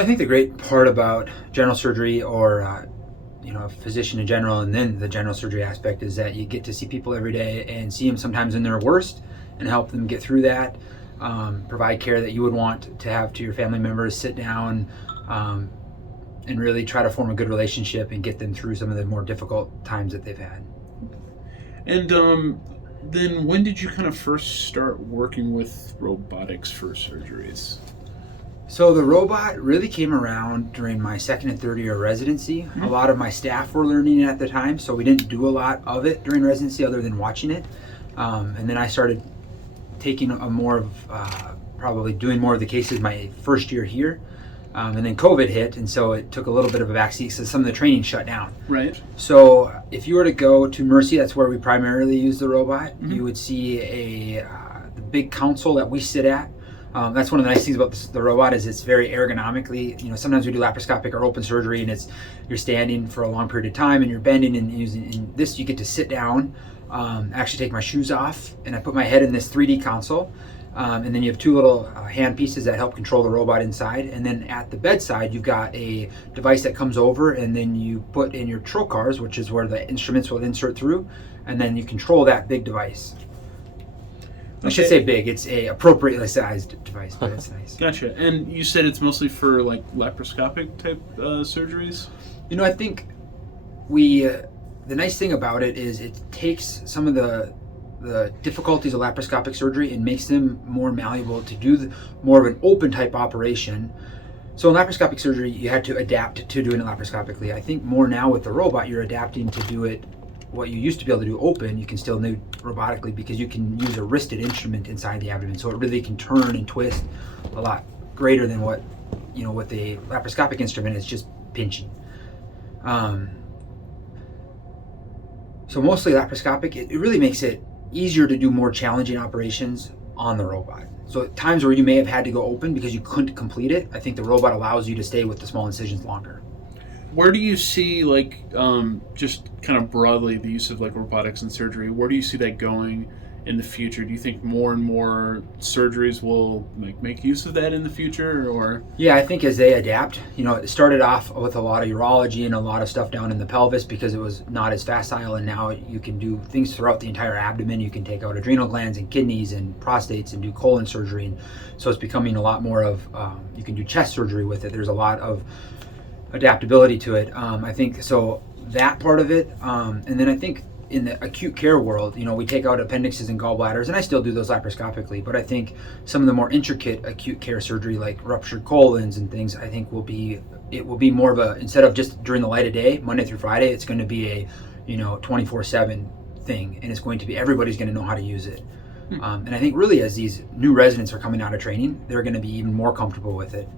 I think the great part about general surgery or a physician in general, and then the general surgery aspect, is that you get to see people every day and see them sometimes in their worst and help them get through that. Provide care that you would want to have to your family members, sit down and really try to form a good relationship and get them through some of the more difficult times that they've had. And then when did you kind of first start working with robotics for surgeries? So the robot really came around during my second and third year of residency. Mm-hmm. A lot of my staff were learning it at the time, so we didn't do a lot of it during residency other than watching it. And then I started taking probably doing more of the cases my first year here. And then COVID hit, and so it took a little bit of a backseat, so some of the training shut down. Right. So if you were to go to Mercy, that's where we primarily use the robot. Mm-hmm. You would the big console that we sit at. That's one of the nice things about the robot is it's very ergonomically. Sometimes we do laparoscopic or open surgery, and you're standing for a long period of time, and you're bending and using. In this, you get to sit down. Actually, take my shoes off, and I put my head in this 3D console. And then you have two little hand pieces that help control the robot inside. And then at the bedside, you've got a device that comes over, and then you put in your trocars, which is where the instruments will insert through, and then you control that big device. I should say big. It's a appropriately sized device, but it's nice. Gotcha. And you said it's mostly for like laparoscopic type surgeries? I think the nice thing about it is it takes some of the difficulties of laparoscopic surgery and makes them more malleable to do more of an open type operation. So in laparoscopic surgery, you had to adapt to doing it laparoscopically. I think more now with the robot, you're adapting to do it what you used to be able to do open, you can still do robotically because you can use a wristed instrument inside the abdomen. So it really can turn and twist a lot greater than what the laparoscopic instrument is just pinching. So mostly laparoscopic, it really makes it easier to do more challenging operations on the robot. So at times where you may have had to go open because you couldn't complete it, I think the robot allows you to stay with the small incisions longer. Where do you see, just kind of broadly, the use of robotics in surgery? Where do you see that going in the future? Do you think more and more surgeries will make use of that in the future, or? Yeah, I think as they adapt, it started off with a lot of urology and a lot of stuff down in the pelvis because it was not as facile, and now you can do things throughout the entire abdomen. You can take out adrenal glands and kidneys and prostates and do colon surgery, and so it's becoming a lot more of, you can do chest surgery with it. There's a lot of adaptability to it. I think so that part of it, and then I think in the acute care world, we take out appendixes and gallbladders, and I still do those laparoscopically, but I think some of the more intricate acute care surgery like ruptured colons and things, I think it will be more of a, instead of just during the light of day, Monday through Friday, it's going to be a 24/7 thing, and it's going to be, everybody's going to know how to use it. And I think really as these new residents are coming out of training, they're going to be even more comfortable with it.